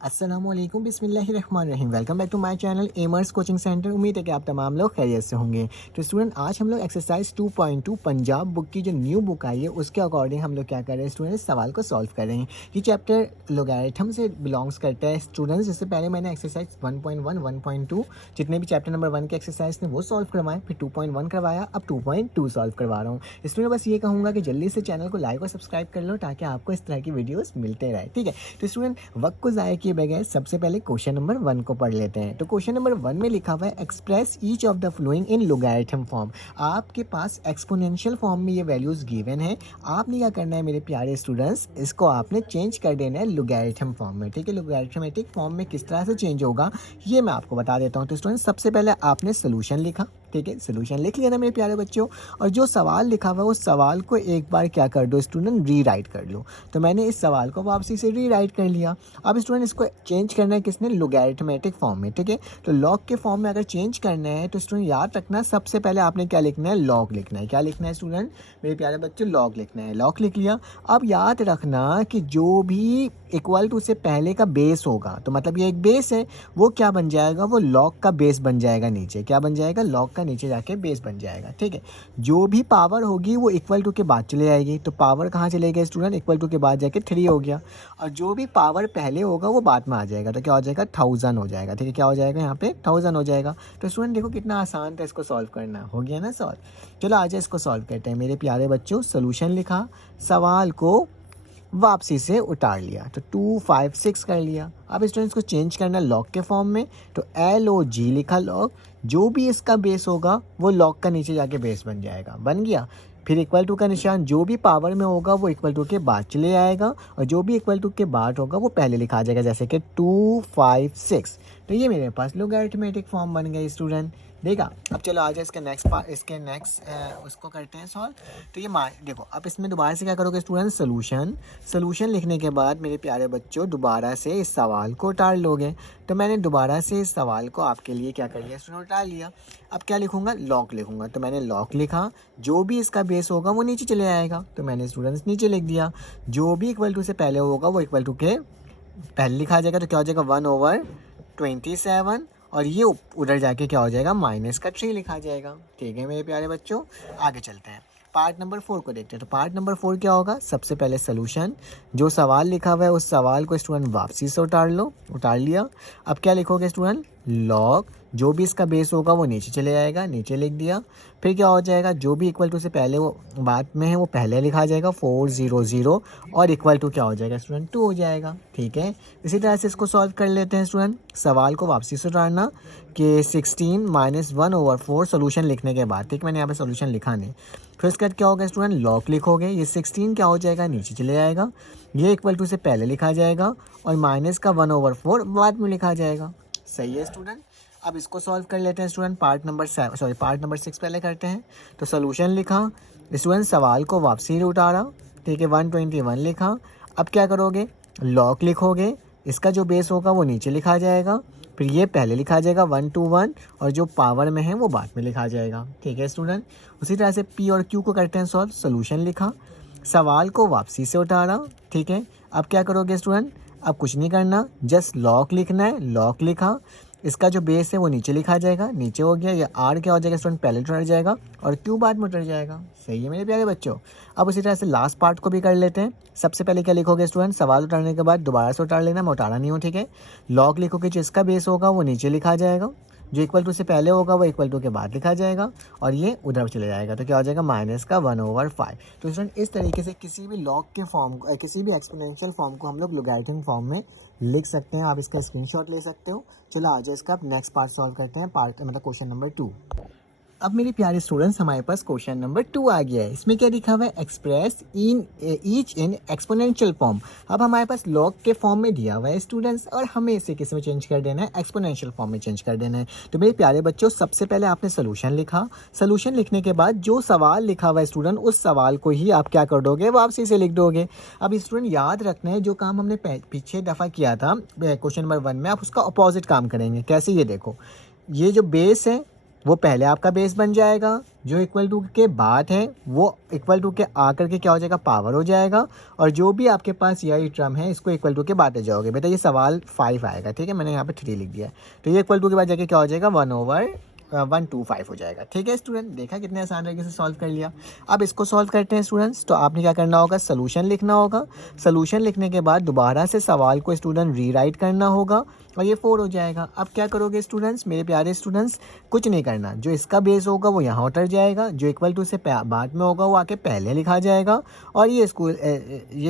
अस्सलामुअलैकुम बिस्मिल्लाहिर्रहमानिर्रहीम। Welcome back to my channel एमर्स कोचिंग सेंटर। उम्मीद है कि आप तमाम लोग खैरियत से होंगे। तो स्टूडेंट, आज हम लोग एक्सरसाइज 2.2 पंजाब बुक की जो न्यू बुक आई है उसके अकॉर्डिंग हम लोग क्या कर रहे हैं स्टूडेंट, इस सवाल को सॉल्व कर रहे हैं। ये चैप्टर लोगैरिथम से बिलोंग्स करता है स्टूडेंट्स। इससे पहले मैंने एक्सरसाइज 1.1 1.2 जितने भी चैप्टर नंबर 1 के एक्सरसाइज थे वो सॉल्व करवाएं, फिर 2.1 करवाया, अब 2.2 सॉल्व करवा रहा हूँ। स्टूडेंट बस ये कहूँगा कि जल्दी से चैनल को लाइक और सब्सक्राइब कर लो ताकि आपको इस तरह की वीडियोज़ मिलते रहे, ठीक है। तो स्टूडेंट, वक्त को ज़ाया किए बगैर सबसे पहले क्वेश्चन नंबर 1 को पढ़ लेते हैं। तो क्वेश्चन नंबर 1 में लिखा हुआ है express each of the following in logarithm form. आपके पास एक्सपोनेंशियल फॉर्म में ये वैल्यूज गिवन है। आपने क्या करना है मेरे प्यारे स्टूडेंट्स, इसको आपने चेंज कर देना है लोगैरिथम फॉर्म में, ठीक है। लोगैरिथमेटिक फॉर्म में किस तरह से चेंज होगा ये मैं आपको बता देता हूँ। तो स्टूडेंट, सबसे पहले आपने सोल्यूशन लिखा, ठीक है। सोल्यूशन लिख लिया ना मेरे प्यारे बच्चों, और जो सवाल लिखा हुआ है उस सवाल को एक बार क्या कर दो स्टूडेंट, रीराइट कर लो। तो मैंने इस सवाल को वापसी से रीराइट कर लिया। अब स्टूडेंट, इसको चेंज करना है किसने, लोगैरिथमेटिक फॉर्म में, ठीक है। तो लॉग के फॉर्म में अगर चेंज करना है तो स्टूडेंट याद रखना, सबसे पहले आपने क्या लिखना है, लॉग लिखना है। क्या लिखना है स्टूडेंट मेरे प्यारे बच्चों, लॉग लिखना है। लॉग लिख लिया। अब याद रखना कि जो भी इक्वल टू से पहले का बेस होगा, तो मतलब ये एक बेस है, वो क्या बन जाएगा, वो लॉग का बेस बन जाएगा नीचे। क्या बन जाएगा, लॉग का नीचे जाके बेस बन जाएगा, ठीक है। जो भी पावर होगी वो इक्वल टू के बाद चले आएगी। तो पावर कहाँ चले गए स्टूडेंट, इक्वल टू के बाद जाके 3 हो गया। और जो भी पावर पहले होगा वो बाद में आ जाएगा। तो क्या हो जाएगा, 1000 हो जाएगा, ठीक है। क्या हो जाएगा यहाँ पे, 1000 हो जाएगा। तो स्टूडेंट देखो कितना आसान था इसको सॉल्व करना, हो गया ना सॉल्व। चलो आज इसको सॉल्व करते हैं मेरे प्यारे बच्चों। सोल्यूशन लिखा, सवाल को वापसी से उतार लिया, तो 256 कर लिया। अब स्टूडेंट्स को चेंज करना लॉग के फॉर्म में, तो LOG लिखा लॉग। जो भी इसका बेस होगा वो लॉग का नीचे जाके बेस बन जाएगा, बन गया। फिर इक्वल टू का निशान जो भी पावर में होगा वो इक्वल टू के बाद चले आएगा, और जो भी इक्वल टू के बाद होगा वो पहले लिखा जाएगा, जैसे कि 256। तो ये मेरे पास लोगैरिथमेटिक फॉर्म बन गई स्टूडेंट, देखा। अब चलो आ जाए इसके नेक्स्ट पार्ट, इसके नेक्स्ट उसको करते हैं सॉल्व। तो ये देखो, अब इसमें दोबारा से क्या करोगे स्टूडेंट, सोल्यूशन लिखने के बाद मेरे प्यारे बच्चों दोबारा से इस सवाल को उतार लोगे। तो मैंने दोबारा से इस सवाल को आपके लिए क्या कर लिया स्टूडेंट, उतार लिया। अब क्या लिखूंगा, लॉग लिखूंगा। तो मैंने लॉग लिखा, जो भी इसका बेस होगा वो नीचे चले आएगा। तो मैंने स्टूडेंट्स नीचे लिख दिया। जो भी इक्वल टू से पहले होगा वो इक्वल टू के पहले लिखा जाएगा। तो क्या हो जाएगा, 1/27, और ये उधर जाके क्या हो जाएगा, -3 लिखा जाएगा, ठीक है मेरे प्यारे बच्चों। आगे चलते हैं, पार्ट नंबर 4 को देखते हैं। तो पार्ट नंबर 4 क्या होगा, सबसे पहले सोल्यूशन, जो सवाल लिखा हुआ है उस सवाल को स्टूडेंट वापसी से उतार लो, उतार लिया। अब क्या लिखोगे स्टूडेंट, लॉग, जो भी इसका बेस होगा वो नीचे चले जाएगा, नीचे लिख दिया। फिर क्या हो जाएगा, जो भी इक्वल टू से पहले वो बाद में है वो पहले लिखा जाएगा, 400, और इक्वल टू क्या हो जाएगा स्टूडेंट, 2 हो जाएगा, ठीक है। इसी तरह से इसको सॉल्व कर लेते हैं स्टूडेंट। सवाल को वापसी से उतारना कि 16 - 1/4 सोल्यूशन लिखने के बाद, ठीक, मैंने यहाँ पे सोल्यूशन लिखा नहीं। फिर इसके बाद क्या होगा स्टूडेंट, लॉग लिखोगे, ये 16 क्या हो जाएगा, नीचे चले जाएगा। ये इक्वल टू से पहले लिखा जाएगा, और माइनस का 1/4 बाद में लिखा जाएगा, सही है स्टूडेंट। अब इसको सॉल्व कर लेते हैं स्टूडेंट। पार्ट नंबर 6 पहले करते हैं। तो सोल्यूशन लिखा स्टूडेंट, सवाल को वापसी उतारा, ठीक है, 121 लिखा। अब क्या करोगे, लॉग लिखोगे, इसका जो बेस होगा वो नीचे लिखा जाएगा, फिर ये पहले लिखा जाएगा 121, और जो पावर में है वो बाद में लिखा जाएगा, ठीक है स्टूडेंट। उसी तरह से P और Q को करते हैं सॉल्व। सोल्यूशन लिखा, सवाल को वापसी से उतारा, ठीक है। अब क्या करोगे स्टूडेंट, अब कुछ नहीं करना, जस्ट लॉग लिखना है। लॉग लिखा, इसका जो बेस है वो नीचे लिखा जाएगा, नीचे हो गया। या R क्या हो जाएगा स्टूडेंट, पहले उतर जाएगा, और Q बाद में उतर जाएगा, सही है मेरे प्यारे बच्चों। अब उसी तरह से लास्ट पार्ट को भी कर लेते हैं। सबसे पहले क्या लिखोगे स्टूडेंट, सवाल उतारने के बाद दोबारा से उतार लेना, मैं उतारा नहीं हूँ, ठीक है। लॉग लिखोगे, जो इसका बेस होगा वो नीचे लिखा जाएगा, जो इक्वल टू से पहले होगा वो इक्वल टू के बाद लिखा जाएगा, और ये उधर चले जाएगा। तो क्या हो जाएगा, -1/5। तो स्टूडेंट इस तरीके से किसी भी लॉग के फॉर्म, किसी भी एक्सपोनेंशियल फॉर्म को हम लोग लोगैरिथम फॉर्म में लिख सकते हैं। आप इसका स्क्रीनशॉट ले सकते हो। चलो आज इसका नेक्स्ट पार्ट सॉल्व करते हैं, पार्ट मतलब क्वेश्चन नंबर 2। अब मेरे प्यारे स्टूडेंट्स, हमारे पास क्वेश्चन नंबर 2 आ गया है। इसमें क्या लिखा हुआ है, express in each in exponential form. अब हमारे पास लॉग के फॉर्म में दिया हुआ है स्टूडेंट्स, और हमें इसे किस में चेंज कर देना है, एक्सपोनेंशियल फॉर्म में चेंज कर देना है। तो मेरे प्यारे बच्चों, सबसे पहले आपने सोल्यूशन लिखा। सोल्यूशन लिखने के बाद जो सवाल लिखा हुआ है स्टूडेंट, उस सवाल को ही आप क्या कर दोगे, वापसी से लिख दोगे। अब स्टूडेंट याद रखना है, जो काम हमने पीछे दफ़ा किया था क्वेश्चन नंबर 1 में, आप उसका अपोजिट काम करेंगे। कैसे, ये देखो, ये जो बेस है वो पहले आपका बेस बन जाएगा, जो इक्वल टू के बाद है वो इक्वल टू के आकर के क्या हो जाएगा, पावर हो जाएगा, और जो भी आपके पास यही टर्म है इसको इक्वल टू के बाद ले जाओगे। बेटा ये सवाल 5 आएगा, ठीक है, मैंने यहाँ पे 3 लिख दिया, तो ये इक्वल टू के बाद जाके क्या हो जाएगा, 1/125 हो जाएगा। ठीक है स्टूडेंट, देखा कितने आसान तरीके से सॉल्व कर लिया। अब इसको सॉल्व करते हैं स्टूडेंट्स। तो आपने क्या करना होगा, सोल्यूशन लिखना होगा। सोल्यूशन लिखने के बाद दोबारा से सवाल को स्टूडेंट रीराइट करना होगा और ये 4 हो जाएगा। अब क्या करोगे स्टूडेंट्स, मेरे प्यारे स्टूडेंट्स, कुछ नहीं करना, जो इसका बेस होगा वो यहाँ उतर जाएगा, जो इक्वल टू से बाद में होगा वो आके पहले लिखा जाएगा, और ये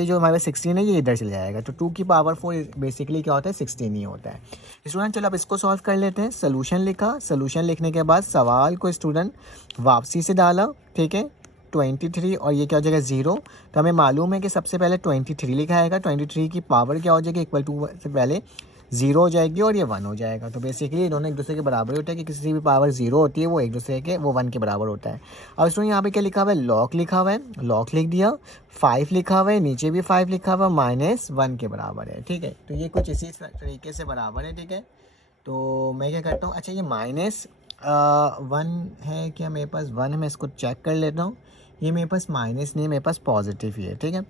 जो हमारे 16 है ये इधर चले जाएगा। तो 2 की पावर 4 बेसिकली क्या होता है, 16 ही होता है। स्टूडेंट चलो अब इसको सॉल्व कर लेते हैं। सोल्यूशन लिखा, सोल्यूशन लिखने के बाद सवाल को स्टूडेंट वापसी से डाला, ठीक है, 23 और ये क्या हो जाएगा 0। तो हमें मालूम है कि सबसे पहले 23 लिखा आएगा, 23 की पावर क्या हो जाएगी, इक्वल टू से पहले 0 हो जाएगी और ये 1 हो जाएगा। तो बेसिकली दोनों एक दूसरे के बराबर होता है कि किसी भी पावर 0 होती है वो एक दूसरे के वो 1 के बराबर होता है। अब इसमें यहाँ पे क्या लिखा हुआ है, लॉग लिखा हुआ है, लॉग लिख दिया, 5 लिखा हुआ है, नीचे भी 5 लिखा हुआ है, -1 के बराबर है। ठीक है, तो ये कुछ इसी तरीके से बराबर है। ठीक है, तो मैं क्या करता हूँ, अच्छा ये -1 है क्या मेरे पास, 1 है, मैं इसको चेक कर लेता हूँ। ये मेरे पास माइनस नहीं है, मेरे पास पॉजिटिव ही है। ठीक है,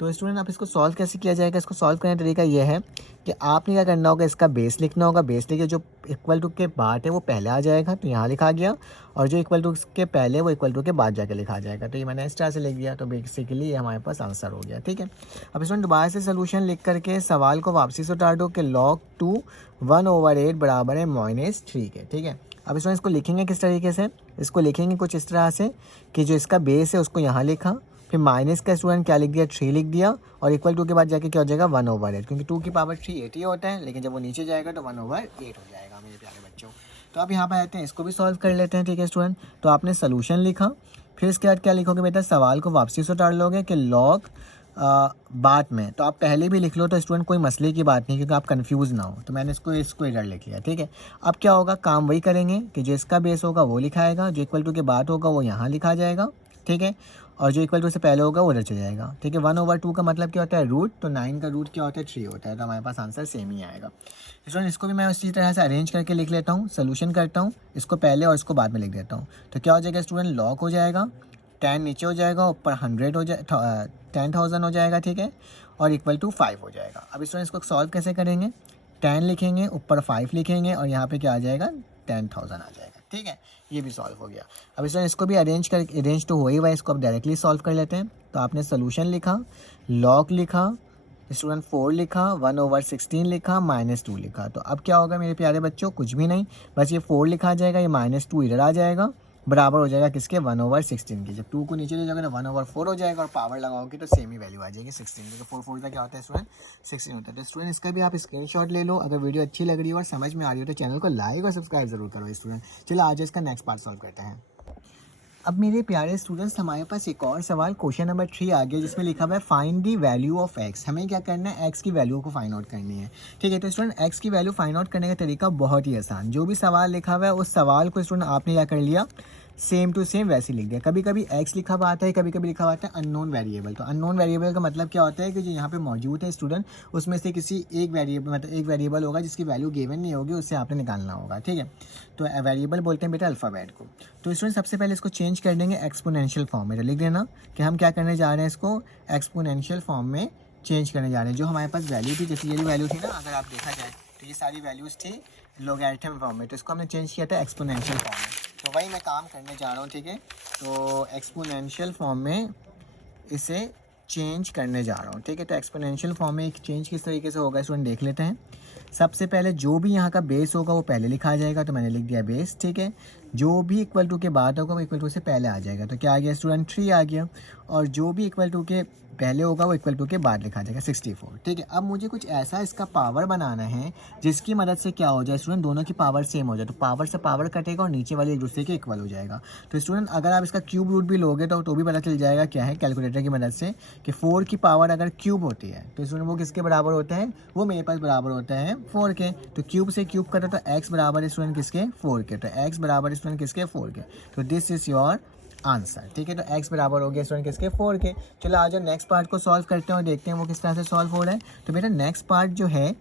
तो स्टूडेंट आप इसको सॉल्व कैसे किया जाएगा, इसको सॉल्व करने का तरीका ये है कि आपने क्या करना होगा, इसका बेस लिखना होगा, बेस लिखे जो इक्वल टू के बाद है वो पहले आ जाएगा, तो यहाँ लिखा गया, और जो इक्वल टू के पहले वो इक्वल टू के बाद जाके लिखा जाएगा। तो ये मैंने इस तरह से लिख दिया, तो बेसिकली ये हमारे पास आंसर हो गया। ठीक है, अब इसमें दोबारा से सोल्यूशन लिख करके सवाल को वापसी से उतार दो कि log 2 1/8 बराबर है -3 के। ठीक है, अब इसको लिखेंगे किस तरीके से, इसको लिखेंगे कुछ इस तरह से कि जो इसका बेस है उसको यहाँ लिखा, फिर माइनस का स्टूडेंट क्या लिख दिया, 3 लिख दिया, और इक्वल टू के बाद जाके क्या हो जाएगा 1/8, क्योंकि 2 की पावर 3 8 ही होता है, लेकिन जब वो नीचे जाएगा तो 1/8 हो जाएगा मेरे प्यारे बच्चों। तो अब यहाँ पर आते हैं, इसको भी सॉल्व कर लेते हैं। ठीक है स्टूडेंट, तो आपने सोल्यूशन लिखा, फिर इसके बाद क्या लिखोगे बेटा, सवाल को वापसी से उतार लोगे कि लॉग बाद में, तो आप पहले भी लिख लो तो स्टूडेंट कोई मसले की बात नहीं, क्योंकि आप कंफ्यूज ना हो। तो मैंने इसको इधर लिख लिया। ठीक है, अब क्या होगा, काम वही करेंगे कि जो इसका बेस होगा वो लिखा आएगा, जो इक्वल टू के बाद होगा वो यहाँ लिखा जाएगा। ठीक है, और जो इक्वल टू से पहले होगा वो उधर चले जाएगा। ठीक है, 1/2 का मतलब क्या होता है, रूट, तो 9 का रूट क्या होता है, 3 होता है, तो हमारे पास आंसर सेम ही आएगा। स्टूडेंट इसको भी मैं उसी तरह से अरेंज करके लिख लेता हूँ, सोल्यूशन करता हूँ, इसको पहले और इसको बाद में लिख देता हूँ। तो क्या हो जाएगा स्टूडेंट, लॉग हो जाएगा, 10 नीचे हो जाएगा, ऊपर 100 हो जाए 10,000 हो जाएगा। ठीक है, और इक्वल टू 5 हो जाएगा। अब इसको सॉल्व कैसे करेंगे, 10 लिखेंगे, ऊपर 5 लिखेंगे, और यहाँ पे क्या आ जाएगा, 10,000 आ जाएगा। ठीक है, ये भी सॉल्व हो गया। अब इसको भी अरेंज तो हो ही हुआ है, इसको अब डायरेक्टली सॉल्व कर लेते हैं। तो आपने सोल्यूशन लिखा, लॉग लिखा, स्टूडेंट 4 लिखा, 1/16 लिखा, -2 लिखा। तो अब क्या होगा मेरे प्यारे बच्चों, कुछ भी नहीं, बस ये 4 लिखा जाएगा, ये -2 इधर आ जाएगा, बराबर हो जाएगा किसके, 1/16 की। जब 2 को नीचे ले जाओगे तो 1/4 हो जाएगा, और पावर लगाओगे तो सेम ही वैल्यू आ जाएगी 16 की। तो 4 का क्या होता है स्टूडेंट, 16 होता है। तो स्टूडेंट इसका भी आप स्क्रीनशॉट ले लो। अगर वीडियो अच्छी लग रही हो और समझ में आ रही हो तो चैनल को लाइक और सब्सक्राइब जरूर करो स्टूडेंट। चलो आज इसका नेक्स्ट पार्ट सॉल्व करते हैं। अब मेरे प्यारे स्टूडेंट्स, हमारे पास एक और सवाल क्वेश्चन नंबर 3 आ गया, जिसमें लिखा हुआ है find the value of x. हमें क्या करना है, एक्स की वैल्यू को फाइंड आउट करनी है। ठीक है, तो स्टूडेंट एक्स की वैल्यू फाइंड आउट करने का तरीका बहुत ही आसान, जो भी सवाल लिखा हुआ है उस सवाल को स्टूडेंट आपने क्या कर लिया, सेम टू सेम वैसे लिख दिया। कभी कभी एक्स लिखा हुआ आता है, कभी कभी लिखा हुआ आता है अननोन वेरिएबल। तो अननोन वेरिएबल का मतलब क्या होता है कि जो यहाँ पे मौजूद है स्टूडेंट, उसमें से किसी एक वेरिएबल, मतलब एक वेरिएबल होगा जिसकी वैल्यू गिवन नहीं होगी, उससे आपने निकालना होगा। ठीक है, तो वेरिएबल बोलते हैं बेटा अल्फ़ाबेट को। तो स्टूडेंट सबसे पहले इसको चेंज कर देंगे एक्सपोनेंशियल फॉर्म में। तो लिख देना कि हम क्या करने जा रहे हैं, इसको एक्सपोनेंशियल फॉर्म में चेंज करने जा रहे हैं। जो हमारे पास वैल्यू थी, जैसे ये वैल्यू थी ना, अगर आप देखा जाए तो ये सारी वैल्यूज़ थी लोगैरिथम फॉर्म में, तो इसको हमने चेंज किया था एक्सपोनेंशियल फॉर्म में। तो वही मैं काम करने जा रहा हूँ। ठीक है, तो एक्सपोनेंशियल फॉर्म में इसे चेंज करने जा रहा हूँ। ठीक है, तो एक्सपोनेंशियल फॉर्म में एक चेंज किस तरीके से होगा स्टूडेंट देख लेते हैं। सबसे पहले जो भी यहाँ का बेस होगा वो पहले लिखा जाएगा, तो मैंने लिख दिया बेस। ठीक है, जो भी इक्वल टू के बाद होगा वो इक्वल टू से पहले आ जाएगा, तो क्या आ गया स्टूडेंट 3 आ गया, और जो भी इक्वल टू के पहले होगा वो इक्वल टू के बाद लिखा जाएगा 64। ठीक है, अब मुझे कुछ ऐसा इसका पावर बनाना है जिसकी मदद से क्या हो जाए स्टूडेंट, दोनों की पावर सेम हो जाए। तो पावर से पावर कटेगा और नीचे वाले एक दूसरे के इक्वल हो जाएगा। तो स्टूडेंट अगर आप इसका क्यूब रूट भी लोगे तो भी पता चल जाएगा क्या है, कैलकुलेटर की मदद से, कि 4 की पावर अगर क्यूब होती है तो स्टूडेंट वो किसके बराबर होता है, वो मेरे पास बराबर होता है 4 के। तो क्यूब से क्यूब कटा तो x बराबर है स्टूडेंट किसके, 4 के। तो x बराबर है स्टूडेंट किसके, 4 के। तो दिस इज योर आंसर। ठीक है, तो x बराबर हो गया स्टूडेंट किसके, 4 के। चलो आज नेक्स्ट पार्ट को सॉल्व करते हैं और देखते हैं वो किस तरह से सॉल्व हो रहा है। तो बेटा नेक्स्ट पार्ट जो है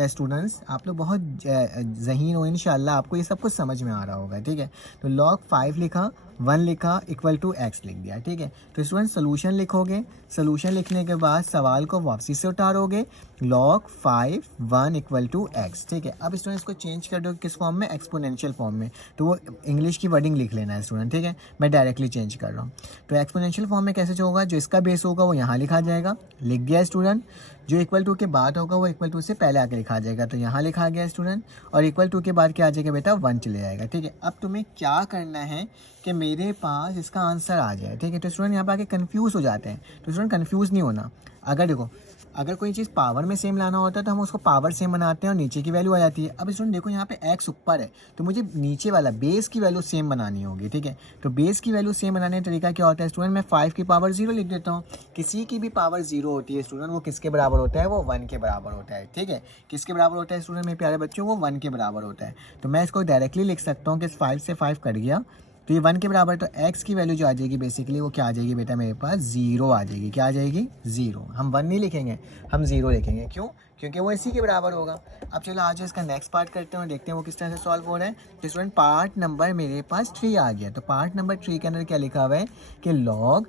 स्टूडेंट्स आप लोग बहुत ज़हीन हो, इंशाल्लाह आपको ये सब कुछ समझ में आ रहा होगा, ठीक है। तो log 5 लिखा, 1 लिखा इक्वल टू x लिख दिया, ठीक है। तो स्टूडेंट सोल्यूशन लिखोगे, सोल्यूशन लिखने के बाद सवाल को वापसी से उतारोगे, log 5 1 इक्वल टू x, ठीक है। अब स्टूडेंट इसको चेंज कर दो किस फॉर्म में, एक्सपोनेंशियल फॉर्म में। तो वो इंग्लिश की वर्डिंग लिख लेना है स्टूडेंट, ठीक है। मैं डायरेक्टली चेंज कर रहा हूँ। तो एक्सपोनेंशियल फॉर्म में कैसे होगा, जो इसका बेस होगा वो यहाँ लिखा जाएगा, लिख दिया स्टूडेंट। जो इक्वल टू के बाद होगा वो इक्वल टू से पहले आके लिखा जाएगा, तो यहाँ लिखा गया स्टूडेंट। और इक्वल टू के बाद क्या आ जाएगा बेटा, 1 चले जाएगा, ठीक है। अब तुम्हें क्या करना है कि मेरे पास इसका आंसर आ जाए, ठीक है। तो स्टूडेंट यहाँ पे आके कन्फ्यूज़ हो जाते हैं, तो स्टूडेंट कन्फ्यूज़ नहीं होना। अगर देखो, अगर कोई चीज़ पावर में सेम लाना होता है तो हम उसको पावर सेम बनाते हैं और नीचे की वैल्यू आ जाती है। अब स्टूडेंट देखो यहाँ पे x ऊपर है, तो मुझे नीचे वाला बेस की वैल्यू सेम बनानी होगी, ठीक है। तो बेस की वैल्यू सेम बनाने का तरीका क्या होता है स्टूडेंट, मैं 5 की पावर 0 लिख देता हूँ। किसी की भी पावर 0 होती है स्टूडेंट, वो किसके बराबर होता है, वो 1 के बराबर होता है, ठीक है। किसके बराबर होता है स्टूडेंट मेरे प्यारे बच्चों, वो 1 के बराबर होता है। तो मैं इसको डायरेक्टली लिख सकता हूँ कि 5 से 5 कट गया, तो ये 1 के बराबर। तो x की वैल्यू जो आ जाएगी बेसिकली वो क्या आ जाएगी बेटा, मेरे पास 0 आ जाएगी। क्या आ जाएगी, 0। हम 1 नहीं लिखेंगे, हम 0 लिखेंगे। क्यों, क्योंकि वो इसी के बराबर होगा। अब चलो आज इसका नेक्स्ट पार्ट करते हैं और देखते हैं वो किस तरह से सॉल्व हो रहा है। तो स्टूडेंट पार्ट नंबर मेरे पास 3 आ गया। तो पार्ट नंबर 3 के अंदर क्या लिखा हुआ है कि लॉग,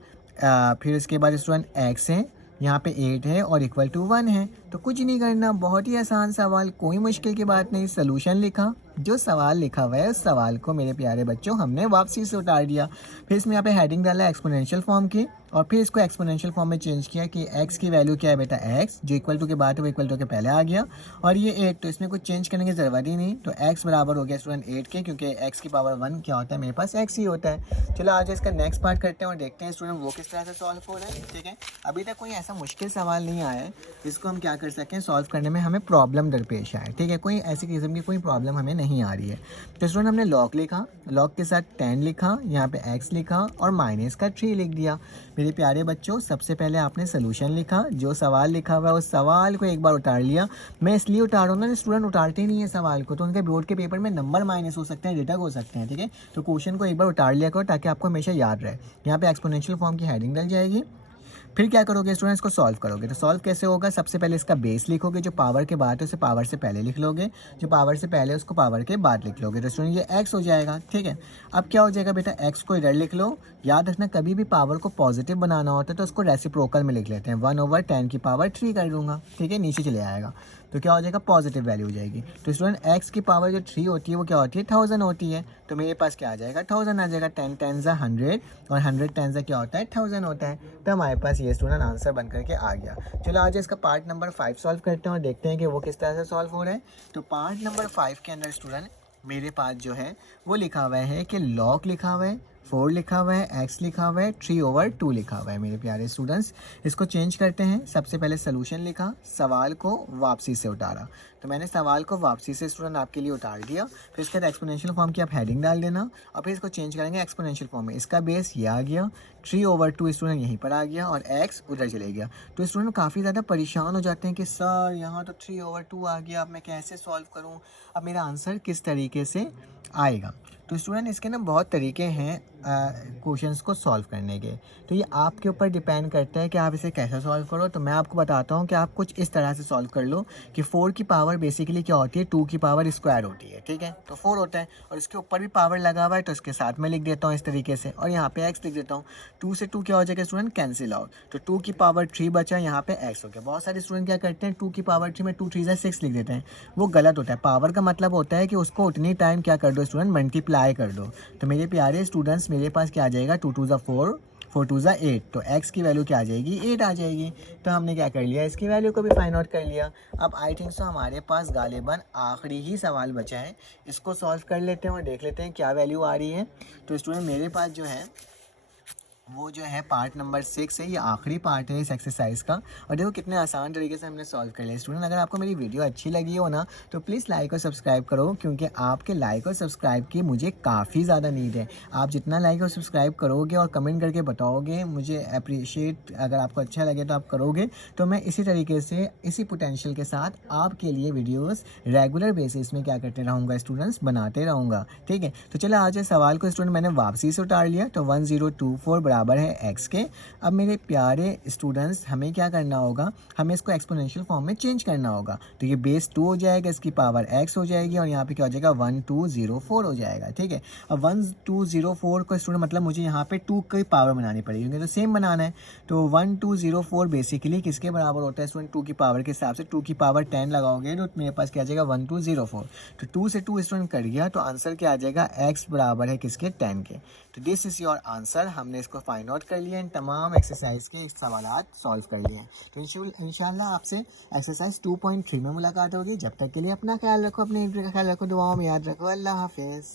फिर उसके बाद स्टूडेंट x है, यहाँ पे 8 है और इक्वल टू 1 है। तो कुछ नहीं करना, बहुत ही आसान सवाल, कोई मुश्किल की बात नहीं। सोल्यूशन लिखा, जो सवाल लिखा हुआ है उस सवाल को मेरे प्यारे बच्चों हमने वापसी से उतार दिया। फिर इसमें यहाँ पे हेडिंग डाला एक्सपोनेंशियल फॉर्म की, और फिर इसको एक्सपोनेंशियल फॉर्म में चेंज किया कि x की वैल्यू क्या है बेटा, x जो इक्वल टू के बाद है वो इक्वल टू के पहले आ गया, और ये 8, तो इसमें कुछ चेंज करने की ज़रूरत ही नहीं। तो x बराबर हो गया स्टूडेंट 8 के, क्योंकि x की पावर 1 क्या होता है, मेरे पास x ही होता है। चलो आज इसका नेक्स्ट पार्ट करते हैं और देखते हैं स्टूडेंट वो किस तरह से सॉल्व हो रहा है, ठीक है। अभी तक कोई ऐसा मुश्किल सवाल नहीं आया है जिसको हम क्या कर सकें, सॉल्व करने में हमें प्रॉब्लम दरपेश आए, ठीक है। कोई ऐसी किस्म की कोई प्रॉब्लम हमें नहीं आ रही है। तो स्टूडेंट हमने लॉग लिखा, लॉग के साथ 10 लिखा, यहाँ पे x लिखा और माइनस का 3 लिख दिया। मेरे प्यारे बच्चों सबसे पहले आपने सोल्यूशन लिखा, जो सवाल लिखा हुआ है उस सवाल को एक बार उतार लिया। मैं इसलिए उतार रहा हूँ ना, स्टूडेंट उतारते ही नहीं है सवाल को, तो उनके बोर्ड के पेपर में नंबर माइनस हो सकते हैं, डिडक्ट हो सकते हैं, ठीक है। तो क्वेश्चन को एक बार उतार लिया करो ताकि आपको हमेशा याद रहे। यहाँ पे एक्सपोनेंशियल फॉर्म की हेडिंग डल जाएगी। फिर क्या करोगे स्टूडेंट्स, को सॉल्व करोगे। तो सॉल्व कैसे होगा, सबसे पहले इसका बेस लिखोगे, जो पावर के बाद है उसे पावर से पहले लिख लोगे, जो पावर से पहले उसको पावर के बाद लिख लोगे। तो स्टूडेंट ये x हो जाएगा, ठीक है। अब क्या हो जाएगा बेटा, x को इधर लिख लो। याद रखना कभी भी पावर को पॉजिटिव बनाना होता है तो उसको रेसिप्रोकल में लिख लेते हैं, 1/10 की पावर 3 कर दूंगा, ठीक है, नीचे चले आएगा। तो क्या हो जाएगा, पॉजिटिव वैल्यू हो जाएगी। तो स्टूडेंट x की पावर जो 3 होती है वो क्या होती है, 1000 होती है। तो मेरे पास क्या आ जाएगा, 1000 आ जाएगा। 10 10 100 और 100 10 क्या होता है, 1000 होता है। तो हमारे पास ये स्टूडेंट आंसर बन करके आ गया। चलो आज इसका पार्ट नंबर 5 सॉल्व करते हैं और देखते हैं कि वो किस तरह से सॉल्व हो रहा है। तो पार्ट नंबर 5 के अंदर स्टूडेंट मेरे पास जो है वो लिखा हुआ है कि लॉग लिखा हुआ है, 4 लिखा हुआ है, x लिखा हुआ है, 3/2 लिखा हुआ है। मेरे प्यारे स्टूडेंट्स इसको चेंज करते हैं। सबसे पहले सोल्यूशन लिखा, सवाल को वापसी से उतारा। तो मैंने सवाल को वापसी से स्टूडेंट आपके लिए उतार दिया। फिर इसके बाद एक्सपोनेंशियल फॉर्म की आप हेडिंग डाल देना और फिर इसको चेंज करेंगे एक्सपोनेंशियल फॉर्म में। इसका बेस ये आ गया, 3/2 स्टूडेंट यहीं पर आ गया और x उधर चले गया। तो स्टूडेंट काफ़ी ज़्यादा परेशान हो जाते हैं कि सर यहाँ तो 3/2 आ गया, अब मैं कैसे सॉल्व करूँ, अब मेरा आंसर किस तरीके से आएगा। तो स्टूडेंट इसके ना बहुत तरीके हैं क्वेश्चंस को सॉल्व करने के। तो ये आपके ऊपर डिपेंड करता है कि आप इसे कैसे सॉल्व करो। तो मैं आपको बताता हूँ कि आप कुछ इस तरह से सॉल्व कर लो कि 4 की पावर बेसिकली क्या होती है, 2 की पावर स्क्वायर होती है, ठीक है। तो 4 होता है और इसके ऊपर भी पावर लगा हुआ है, तो इसके साथ में लिख देता हूँ इस तरीके से और यहाँ पे x लिख देता हूँ। 2 से 2 क्या हो जाएगा स्टूडेंट, कैंसिल आउट। तो 2 की पावर 3 बचा, यहाँ पे x हो गया। बहुत सारे स्टूडेंट क्या करते हैं, 2 की पावर 3 में 2 3 6 लिख देते हैं, वो गलत होता है। पावर का मतलब होता है कि उसको उतनी टाइम क्या कर दो स्टूडेंट, मल्टीप्लाई कर दो। तो मेरे प्यारे स्टूडेंट्स मेरे पास क्या आ जाएगा, 2 2 4, 4 2 8। तो x की वैल्यू क्या आ जाएगी, 8 आ जाएगी। तो हमने क्या कर लिया, इसकी वैल्यू को भी फाइंड आउट कर लिया। अब आई थिंक सो हमारे पास गालिबन आखिरी ही सवाल बचा है, इसको सॉल्व कर लेते हैं और देख लेते हैं क्या वैल्यू आ रही है। तो स्टूडेंट मेरे पास जो है वो जो है पार्ट नंबर 6 है, ये आखिरी पार्ट है इस एक्सरसाइज का। और देखो कितने आसान तरीके से हमने सॉल्व कर लिया। स्टूडेंट अगर आपको मेरी वीडियो अच्छी लगी हो ना तो प्लीज़ लाइक और सब्सक्राइब करो, क्योंकि आपके लाइक और सब्सक्राइब की मुझे काफ़ी ज़्यादा नीड है। आप जितना लाइक और सब्सक्राइब करोगे और कमेंट करके बताओगे, मुझे अप्रिशिएट अगर आपको अच्छा लगे तो आप करोगे, तो मैं इसी तरीके से इसी पोटेंशियल के साथ आपके लिए वीडियोज़ रेगुलर बेसिस में क्या करते रहूँगा स्टूडेंट्स, बनाते रहूँगा, ठीक है। तो चलो आज इस सवाल को स्टूडेंट मैंने वापसी से उतार लिया। तो 1024 बराबर है x के। अब मेरे प्यारे स्टूडेंट्स, हमें क्या करना होगा, हमें इसको एक्सपोनेंशियल फॉर्म में चेंज करना होगा। तो ये बेस 2 हो जाएगा, इसकी पावर x हो जाएगी और यहाँ पे क्या हो जाएगा 1204 हो जाएगा। ठीक है, अब 1204 का स्टूडेंट मतलब मुझे यहाँ पे 2 की पावर बनानी पड़ेगी क्योंकि तो सेम बनाना है। तो 1204 बेसिकली किसके बराबर होता है स्टूडेंट, 2 की पावर के हिसाब से 2 की पावर 10 लगाओगे तो मेरे पास क्या आ जाएगा 1204। तो 2 से 2 स्टूडेंट कट गया, तो आंसर क्या आ जाएगा, x बराबर है किसके 10 के। तो दिस इज़ योर आंसर। हमने इसको फाइंड आउट कर लिया, तमाम एक्सरसाइज के सवाल सॉल्व कर लिए हैं। तो इंशाल्लाह आपसे एक्सरसाइज 2.3 में मुलाकात होगी। जब तक के लिए अपना ख्याल रखो, अपने इंटर का ख्याल रखो, दुआओं में याद रखो। अल्लाह हाफिज़।